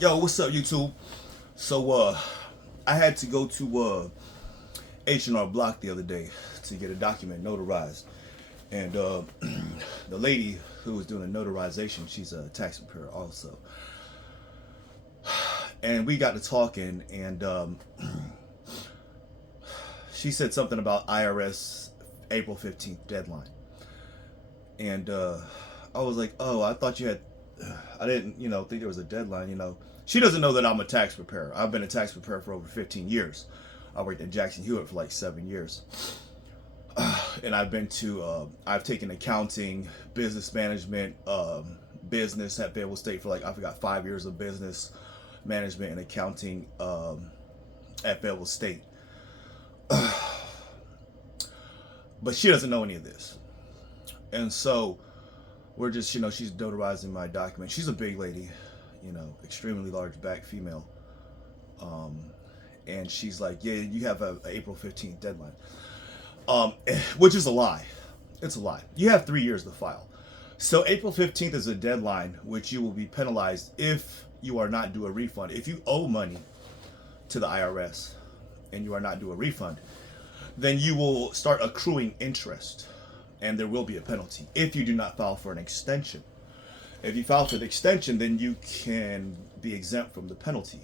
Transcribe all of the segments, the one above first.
Yo, what's up, YouTube? So, I had to go to H&R Block the other day to get a document notarized, and the lady who was doing the notarization, she's a tax preparer also, and we got to talking, and she said something about IRS April 15th deadline, and I was like, oh, I thought you had. I didn't, think there was a deadline. She doesn't know that I'm a tax preparer. I've been a tax preparer for over 15 years. I worked at Jackson Hewitt for like 7 years, and I've taken accounting, business management, business at Fayetteville State for like I forgot 5 years of business management and accounting at Fayetteville State. But she doesn't know any of this, and so we're just, she's notarizing my document. She's a big lady, extremely large back female. Um, and she's like, yeah, you have a April 15th deadline, um, which is a lie. It's a lie. You have 3 years to file. So April 15th is a deadline which you will be penalized if you are not due a refund. If you owe money to the IRS and you are not due a refund, then you will start accruing interest and there will be a penalty if you do not file for an extension. If you file for the extension, then you can be exempt from the penalty.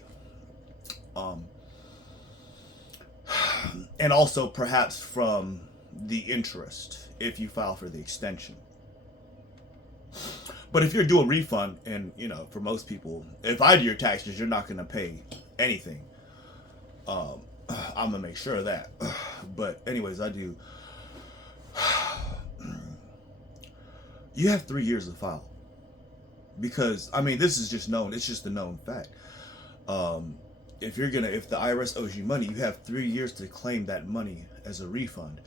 Um, and also perhaps from the interest if you file for the extension. But if you're due a refund, and for most people, if I do your taxes, you're not going to pay anything. Um, I'm gonna make sure of that. But anyways, I do. You have 3 years to file because I mean this is just known. It's just a known fact. Um, if the IRS owes you money, you have 3 years to claim that money as a refund.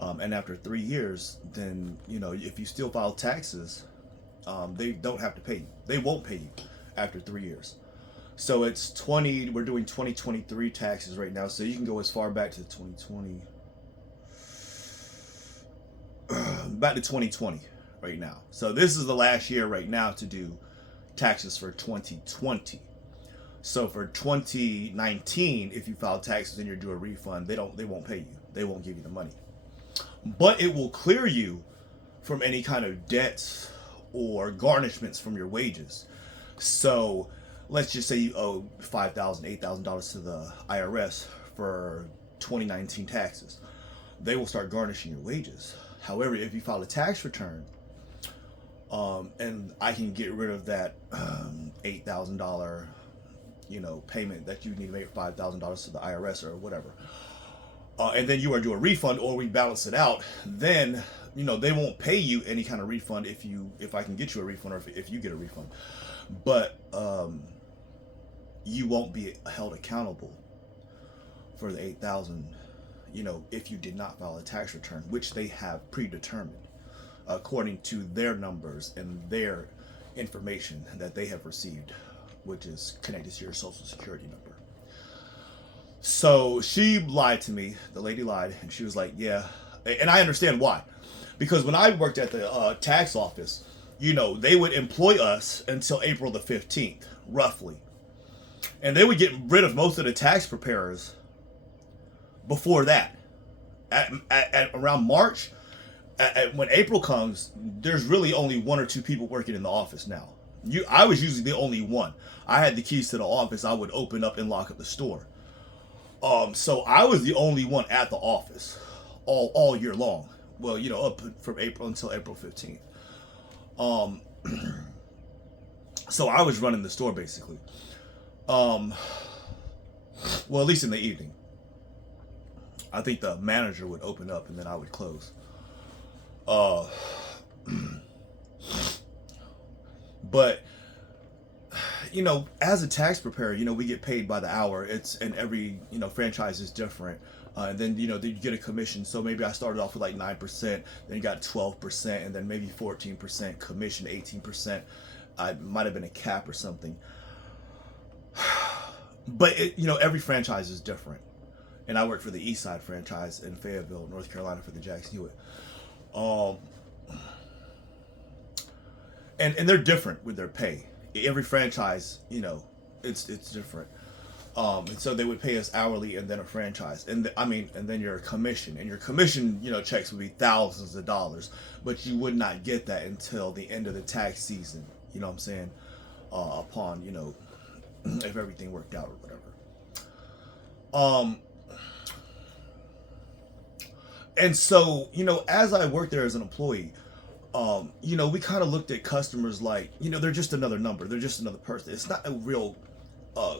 And after 3 years, then if you still file taxes, they don't have to pay you. They won't pay you after 3 years. So it's 20. We're doing 2023 taxes right now, so you can go as far back to 2020, back to 2020 right now. So this is the last year right now to do taxes for 2020. So for 2019, if you file taxes and you're due a refund, they won't pay you. They won't give you the money. But it will clear you from any kind of debts or garnishments from your wages. So let's just say you owe $5,000, $8,000 to the IRS for 2019 taxes. They will start garnishing your wages. However, if you file a tax return, and I can get rid of that $8,000, payment that you need to make $5,000 to the IRS or whatever, and then you are due a refund or we balance it out, then they won't pay you any kind of refund if I can get you a refund or if you get a refund, but you won't be held accountable for the 8,000, if you did not file a tax return, which they have predetermined according to their numbers and their information that they have received, which is connected to your social security number. So she lied to me. The lady lied, and she was like, "Yeah," and I understand why, because when I worked at the tax office, they would employ us until April the 15th, roughly, and they would get rid of most of the tax preparers before that. At around March, when April comes, there's really only one or two people working in the office now. I was usually the only one. I had the keys to the office. I would open up and lock up the store. So I was the only one at the office all year long. Well, up from April until April 15th. Um, so I was running the store basically. Um, well, at least in the evening. I think the manager would open up and then I would close. Uh, but as a tax preparer, we get paid by the hour. And every franchise is different. And then you get a commission. So maybe I started off with like 9%, then you got 12%, and then maybe 14% commission, 18%. I might have been a cap or something. But every franchise is different. And I worked for the East Side franchise in Fayetteville, North Carolina, for the Jackson Hewitt. Um, and they're different with their pay. Every franchise, It's different. And so they would pay us hourly and then a franchise, and and then your commission, and your commission, checks would be thousands of dollars, but you would not get that until the end of the tax season. You know what I'm saying? Upon if everything worked out or whatever. Um, and so as I worked there as an employee, we kind of looked at customers like, they're just another number, they're just another person. It's not a real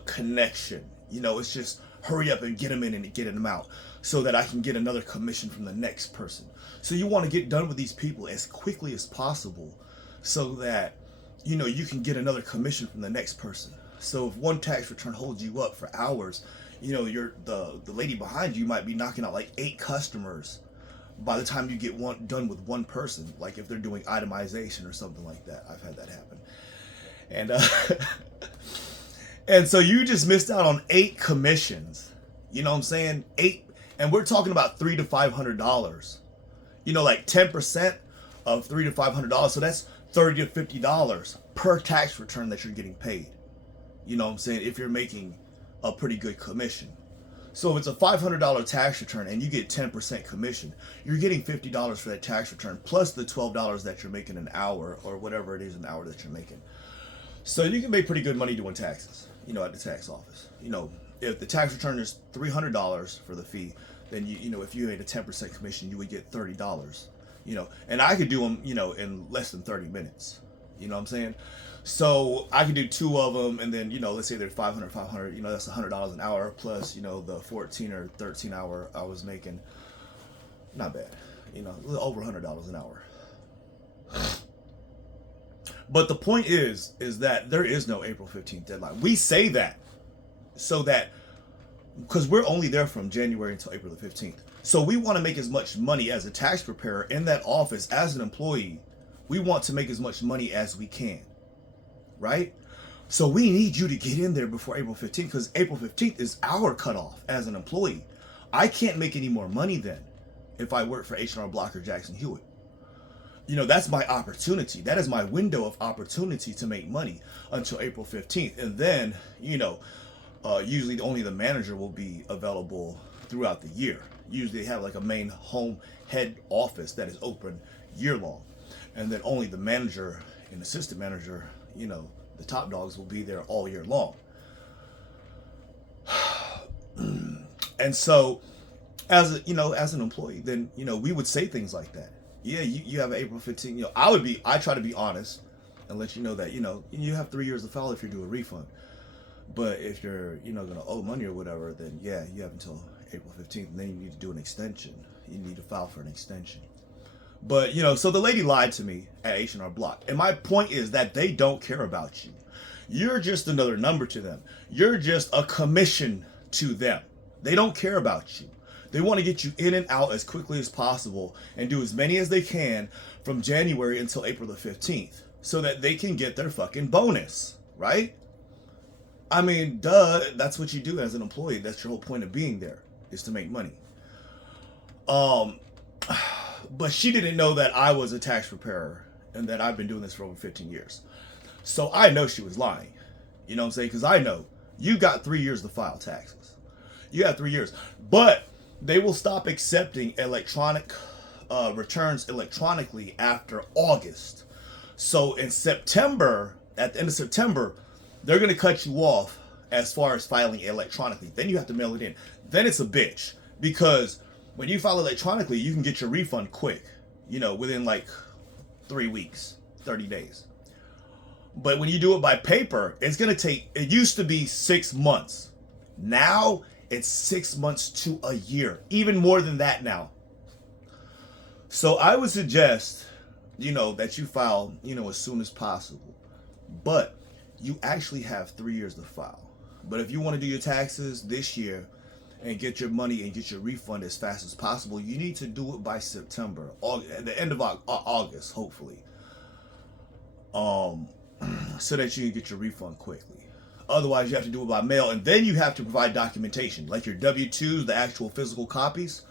connection. It's just hurry up and get them in and get them out so that I can get another commission from the next person. So you want to get done with these people as quickly as possible so that you can get another commission from the next person. So if one tax return holds you up for hours, you're the lady behind you might be knocking out like 8 customers by the time you get one done with one person. Like if they're doing itemization or something like that. I've had that happen. And and so you just missed out on 8 commissions. You know what I'm saying? 8, and we're talking about $300 to $500. Like 10% of $300 to $500. So that's $30 to $50 per tax return that you're getting paid. You know what I'm saying? If you're making a pretty good commission. So if it's a $500 tax return and you get 10% commission, you're getting $50 for that tax return plus the $12 that you're making an hour or whatever it is an hour that you're making. So you can make pretty good money doing taxes, at the tax office. If the tax return is $300 for the fee, then if you made a 10% commission, you would get $30. And I could do them, in less than 30 minutes. You know what I'm saying? So I could do 2 of them, and then let's say they're 500, that's $100 an hour plus the 14 or 13 hour I was making. Not bad, a little over $100 an hour. But the point is that there is no April 15th deadline. We say that so that because we're only there from January until April the 15th. So we want to make as much money as a tax preparer in that office as an employee. We want to make as much money as we can. Right? So we need you to get in there before April 15th because April 15th is our cutoff as an employee. I can't make any more money then if I work for H&R Block or Jackson Hewitt. That's my opportunity. That is my window of opportunity to make money until April 15th. And then, usually only the manager will be available throughout the year. Usually they have like a main home head office that is open year long. And then only the manager and assistant manager, the top dogs will be there all year long. And so as an employee, then, we would say things like that. Yeah, you have an April 15th. I try to be honest and let you know that, you have 3 years to file if you do a refund. But if you're, going to owe money or whatever, then yeah, you have until April 15th, and then you need to do an extension. You need to file for an extension. But, so the lady lied to me at H&R Block. And my point is that they don't care about you. You're just another number to them. You're just a commission to them. They don't care about you. They want to get you in and out as quickly as possible and do as many as they can from January until April the 15th so that they can get their fucking bonus, right? I mean, duh, that's what you do as an employee. That's your whole point of being there, is to make money. But she didn't know that I was a tax preparer and that I've been doing this for over 15 years. So I know she was lying. You know what I'm saying? Because I know you got 3 years to file taxes. You got 3 years. But they will stop accepting electronic returns electronically after August. So in September, at the end of September, they're going to cut you off as far as filing electronically. Then you have to mail it in. Then it's a bitch because when you file electronically, you can get your refund quick, within like 3 weeks, 30 days. But when you do it by paper, it's going to take, it used to be 6 months. Now it's 6 months to a year, even more than that now. So I would suggest, that you file, as soon as possible. But you actually have 3 years to file. But if you want to do your taxes this year and get your money and get your refund as fast as possible, you need to do it by September, at the end of August, hopefully. So that you can get your refund quickly. Otherwise, you have to do it by mail, and then you have to provide documentation, like your W-2s, the actual physical copies.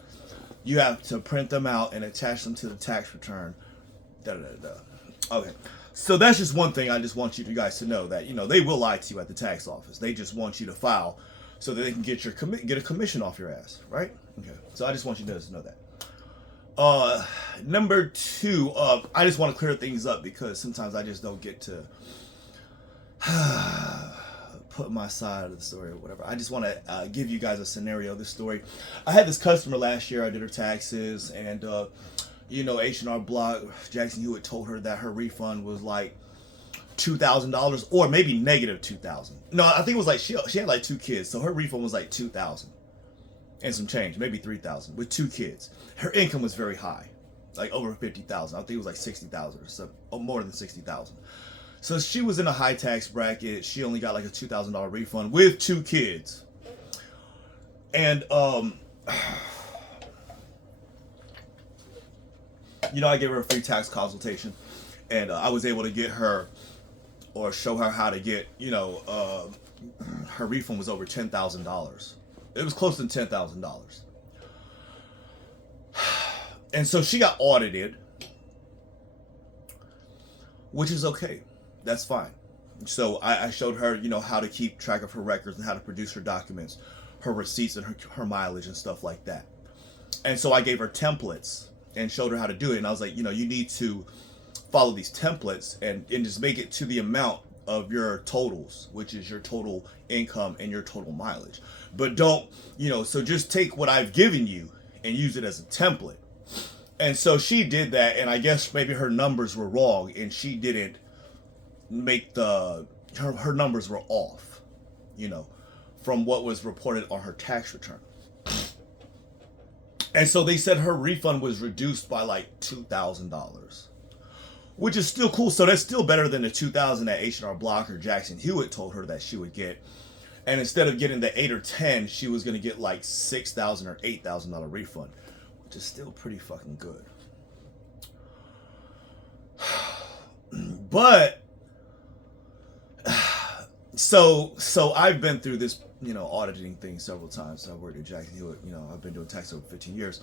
You have to print them out and attach them to the tax return. Okay, So that's just one thing I just want you guys to know, that, you know, they will lie to you at the tax office. They just want you to file so that they can get get a commission off your ass, right? Okay. So I just want you guys to know that. Number two, I just want to clear things up because sometimes I just don't get to put my side of the story or whatever. I just want to give you guys a scenario. This story, I had this customer last year. I did her taxes, and you know, H&R Block, Jackson Hewitt told her that her refund was like $2,000 or maybe negative $2,000. No, I think it was like she had like 2 kids, so her refund was like $2,000 and some change, maybe $3,000 with 2 kids. Her income was very high, like over $50,000. I think it was like $60,000 or so, or more than $60,000. So she was in a high tax bracket. She only got like a $2,000 refund with 2 kids, and you know, I gave her a free tax consultation, and I was able to get her, or show her how to get, you know, her refund was over $10,000. It was close to $10,000. And so she got audited, which is okay. That's fine. So I showed her, you know, how to keep track of her records and how to produce her documents, her receipts, and her mileage and stuff like that. And so I gave her templates and showed her how to do it. And I was like, you know, you need to follow these templates and just make it to the amount of your totals, which is your total income and your total mileage. But don't, you know, so just take what I've given you and use it as a template. And so she did that, and I guess maybe her numbers were wrong, and she didn't make her numbers were off, you know, from what was reported on her tax return. And so they said her refund was reduced by like $2,000, which is still cool. So that's still better than the $2,000 that H&R Block or Jackson Hewitt told her that she would get. And instead of getting the 8 or 10, she was going to get like $6,000 or $8,000 refund, which is still pretty fucking good. But so I've been through this, you know, auditing thing several times. I worked at Jackson Hewitt. You know, I've been doing tax over 15 years.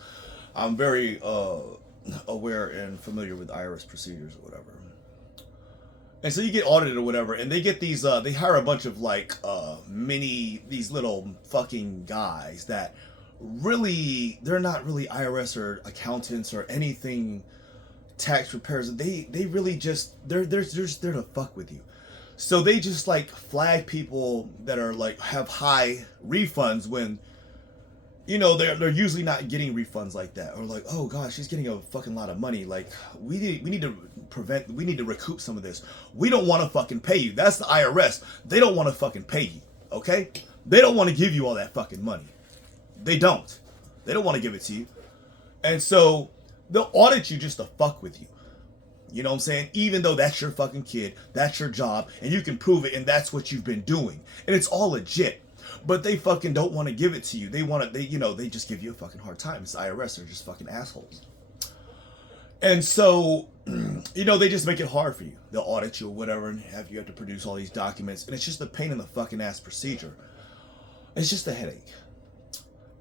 I'm very aware and familiar with IRS procedures or whatever. And so you get audited or whatever, and they get these, they hire a bunch of like these little fucking guys that really, they're not really IRS or accountants or anything tax preparers. They really just, they're just there to fuck with you. So they just like flag people that are like have high refunds when, you know, they're usually not getting refunds like that, or like, oh gosh, she's getting a fucking lot of money. Like we need to recoup some of this. We don't want to fucking pay you. That's the IRS. They don't want to fucking pay you. Okay? They don't want to give you all that fucking money. They don't. They don't want to give it to you. And so they'll audit you just to fuck with you. You know what I'm saying? Even though that's your fucking kid, that's your job, and you can prove it, and that's what you've been doing. And it's all legit. But they fucking don't want to give it to you. They just give you a fucking hard time. It's the IRS. They're just fucking assholes. And so, you know, they just make it hard for you. They'll audit you or whatever, and you have to produce all these documents. And it's just a pain in the fucking ass procedure. It's just a headache.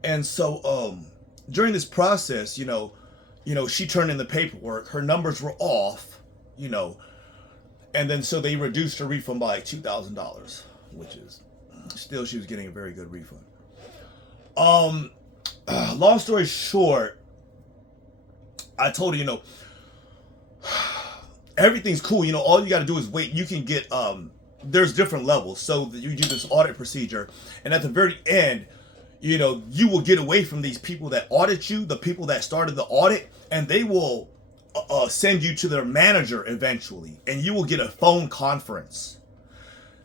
And so, during this process, you know, she turned in the paperwork. Her numbers were off, you know, and then so they reduced her refund by like $2,000, which is still, she was getting a very good refund. Long story short, I told her, you know, everything's cool. You know, all you got to do is wait. You can get there's different levels. So you do this audit procedure, and at the very end, you know, you will get away from these people that audit you, the people that started the audit, and they will send you to their manager eventually, and you will get a phone conference.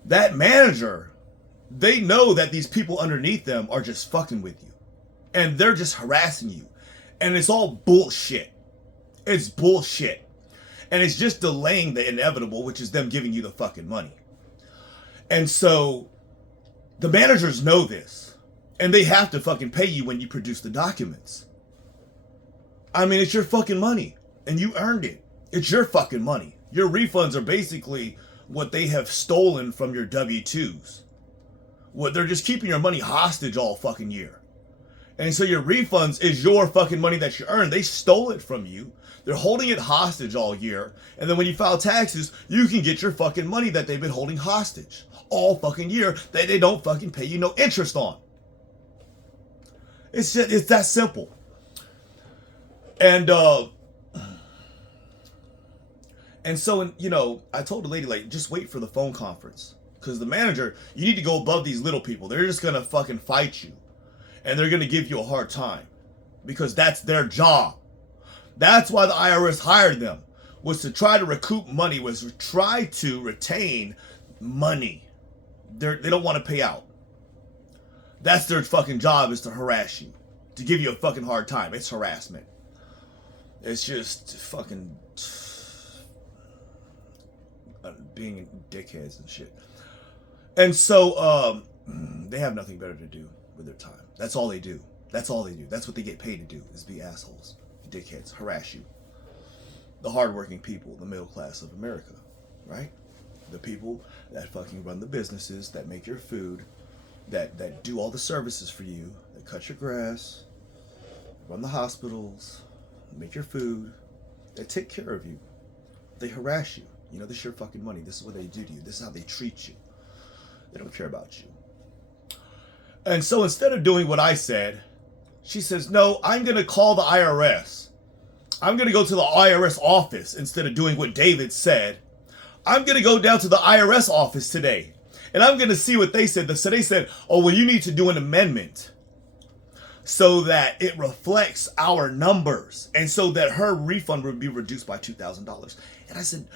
That manager, they know that these people underneath them are just fucking with you, and they're just harassing you, and it's all bullshit. It's bullshit, and it's just delaying the inevitable, which is them giving you the fucking money. And so the managers know this. And they have to fucking pay you when you produce the documents. I mean, it's your fucking money. And you earned it. It's your fucking money. Your refunds are basically what they have stolen from your W-2s. What, they're just keeping your money hostage all fucking year. And so your refunds is your fucking money that you earned. They stole it from you. They're holding it hostage all year. And then when you file taxes, you can get your fucking money that they've been holding hostage all fucking year that they don't fucking pay you no interest on. It's that simple. And so, you know, I told the lady, like, just wait for the phone conference. Because the manager, you need to go above these little people. They're just going to fucking fight you. And they're going to give you a hard time. Because that's their job. That's why the IRS hired them. Was to try to recoup money. Was to try to retain money. They don't want to pay out. That's their fucking job, is to harass you. To give you a fucking hard time. It's harassment. It's just fucking being dickheads and shit. And so they have nothing better to do with their time. That's all they do. That's all they do. That's what they get paid to do, is be assholes, dickheads, harass you. The hardworking people, the middle class of America, right? The people that fucking run the businesses, that make your food, that do all the services for you, that cut your grass, run the hospitals, make your food, they take care of you. They harass you. You know, this is your fucking money. This is what they do to you. This is how they treat you. They don't care about you. And so instead of doing what I said, she says, no, I'm going to call the IRS. I'm going to go to the IRS office instead of doing what David said. I'm going to go down to the IRS office today. And I'm going to see what they said. So they said, oh, well, you need to do an amendment so that it reflects our numbers, and so that her refund would be reduced by $2,000. And I said,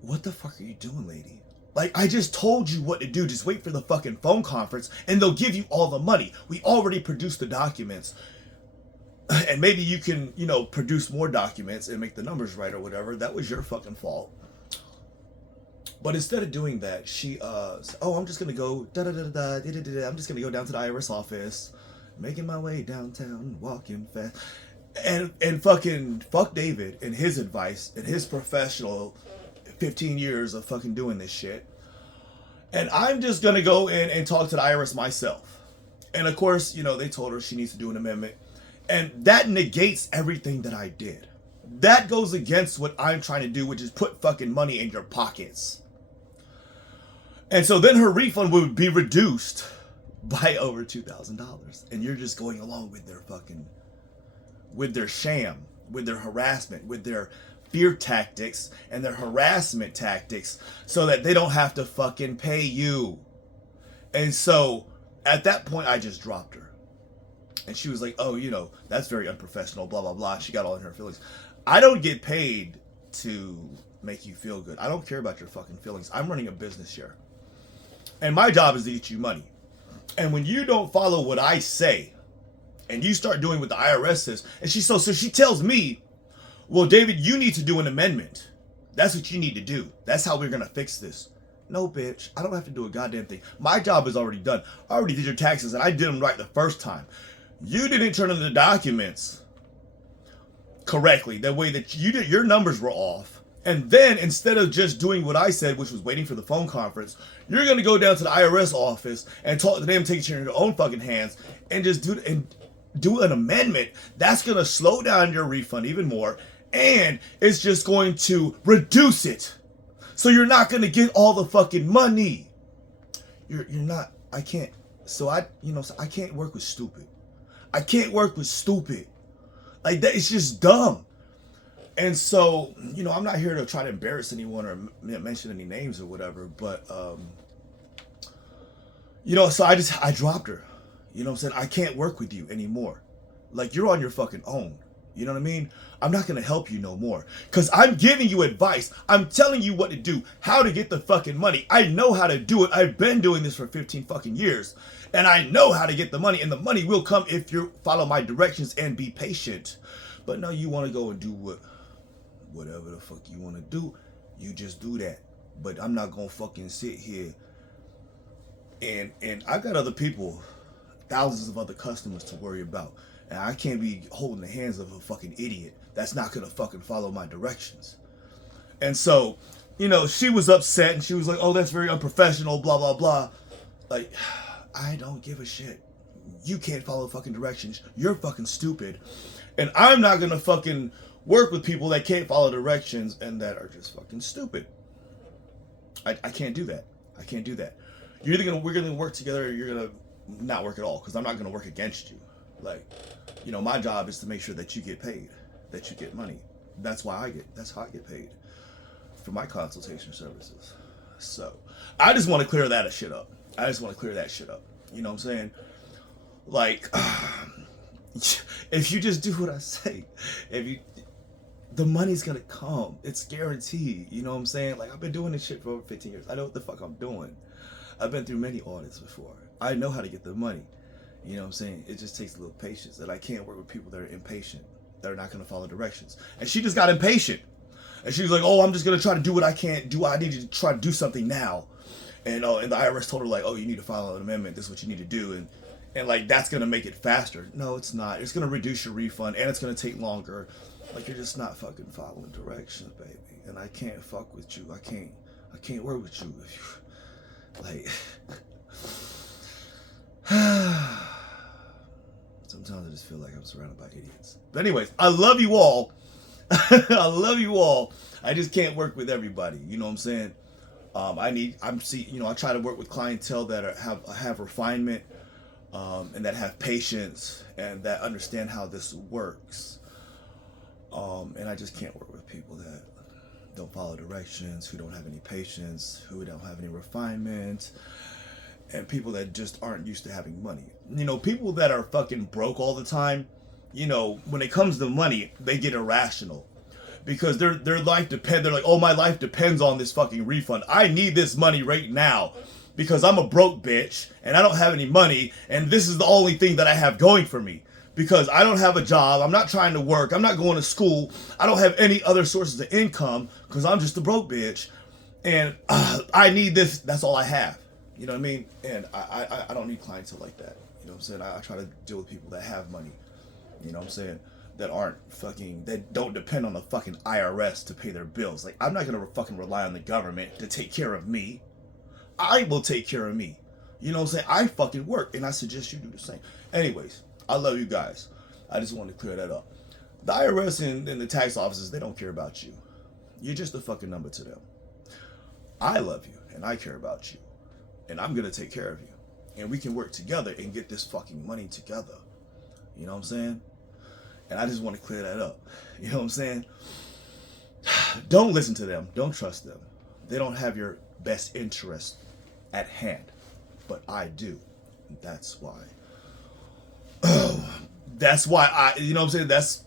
what the fuck are you doing, lady? Like, I just told you what to do. Just wait for the fucking phone conference and they'll give you all the money. We already produced the documents. And maybe you can, you know, produce more documents and make the numbers right or whatever. That was your fucking fault. But instead of doing that, she said, oh, I'm just going to go, I'm just going to go down to the IRS office, making my way downtown, walking fast. And fucking fuck David and his advice and his professional 15 years of fucking doing this shit. And I'm just going to go in and talk to the IRS myself. And of course, you know, they told her she needs to do an amendment. And that negates everything that I did. That goes against what I'm trying to do, which is put fucking money in your pockets. And so then her refund would be reduced by over $2,000. And you're just going along with their fucking, with their sham, with their harassment, with their fear tactics and their harassment tactics, so that they don't have to fucking pay you. And so at that point, I just dropped her. And she was like, oh, you know, that's very unprofessional, blah, blah, blah. She got all in her feelings. I don't get paid to make you feel good. I don't care about your fucking feelings. I'm running a business here. And my job is to get you money. And when you don't follow what I say, and you start doing what the IRS says, and so she tells me, well, David, you need to do an amendment. That's what you need to do. That's how we're going to fix this. No, bitch. I don't have to do a goddamn thing. My job is already done. I already did your taxes, and I did them right the first time. You didn't turn in the documents correctly. The way that you did, your numbers were off. And then instead of just doing what I said, which was waiting for the phone conference, you're going to go down to the IRS office and talk to them, take it in your own fucking hands, and just do an amendment. That's going to slow down your refund even more. And it's just going to reduce it. So you're not going to get all the fucking money. You're not, I can't, so I can't work with stupid. I can't work with stupid. Like that, it's just dumb. And so, you know, I'm not here to try to embarrass anyone or mention any names or whatever, but, you know, so I dropped her. You know what I'm saying? I can't work with you anymore. Like, you're on your fucking own. You know what I mean? I'm not going to help you no more. Because I'm giving you advice. I'm telling you what to do. How to get the fucking money. I know how to do it. I've been doing this for 15 fucking years. And I know how to get the money. And the money will come if you follow my directions and be patient. But no, you want to go and do whatever the fuck you want to do. You just do that. But I'm not going to fucking sit here. And I got other people, thousands of other customers to worry about. And I can't be holding the hands of a fucking idiot that's not going to fucking follow my directions. And so, you know, she was upset and she was like, oh, that's very unprofessional, blah, blah, blah. Like, I don't give a shit. you can't follow fucking directions. You're fucking stupid. And I'm not gonna fucking work with people that can't follow directions and that are just fucking stupid. I can't do that. I can't do that. We're gonna work together, or you're gonna not work at all, because I'm not gonna work against you. Like, my job is to make sure that you get paid, that you get money. That's how I get paid for my consultation services. So I just want to clear that shit up. You know what I'm saying? Like, if you just do what I say, the money's gonna come. It's guaranteed. You know what I'm saying? Like, I've been doing this shit for over 15 years. I know what the fuck I'm doing. I've been through many audits before. I know how to get the money. You know what I'm saying? It just takes a little patience. And I can't work with people that are impatient, that are not gonna follow directions. And she just got impatient. And she was like, oh, I'm just gonna try to do what I can't do. I need to try to do something now. And the IRS told her, like, oh, you need to file an amendment. This is what you need to do. And like, that's gonna make it faster. No, it's not. It's gonna reduce your refund, and it's gonna take longer. Like, you're just not fucking following directions, baby. And I can't fuck with you. I can't work with you. Like, sometimes I just feel like I'm surrounded by idiots. But anyways, I love you all. I love you all. I just can't work with everybody. You know what I'm saying? I try to work with clientele that have refinement, and that have patience, and that understand how this works. And I just can't work with people that don't follow directions, who don't have any patience, who don't have any refinement, and people that just aren't used to having money. People that are fucking broke all the time, when it comes to money, they get irrational. Because their life they're like, oh, my life depends on this fucking refund. I need this money right now because I'm a broke bitch and I don't have any money, and this is the only thing that I have going for me. Because I don't have a job, I'm not trying to work, I'm not going to school, I don't have any other sources of income because I'm just a broke bitch, and I need this, that's all I have. You know what I mean? And I don't need clientele like that. You know what I'm saying? I try to deal with people that have money. You know what I'm saying? That don't depend on the fucking IRS to pay their bills. Like, I'm not gonna fucking rely on the government to take care of me. I will take care of me. You know what I'm saying? I fucking work, and I suggest you do the same. Anyways, I love you guys. I just wanted to clear that up. The IRS and the tax offices, they don't care about you. You're just a fucking number to them. I love you, and I care about you. And I'm gonna take care of you. And we can work together and get this fucking money together. You know what I'm saying? And I just want to clear that up. You know what I'm saying? Don't listen to them. Don't trust them. They don't have your best interest at hand. But I do. And that's why. That's why you know what I'm saying? That's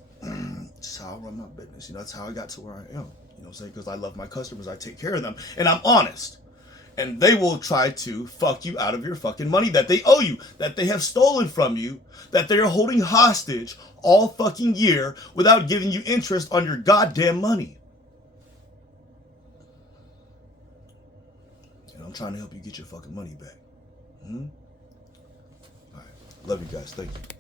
how I run my business. That's how I got to where I am. You know what I'm saying? Because I love my customers. I take care of them. And I'm honest. And they will try to fuck you out of your fucking money that they owe you, that they have stolen from you, that they are holding hostage all fucking year without giving you interest on your goddamn money. And I'm trying to help you get your fucking money back. All right. Love you guys. Thank you.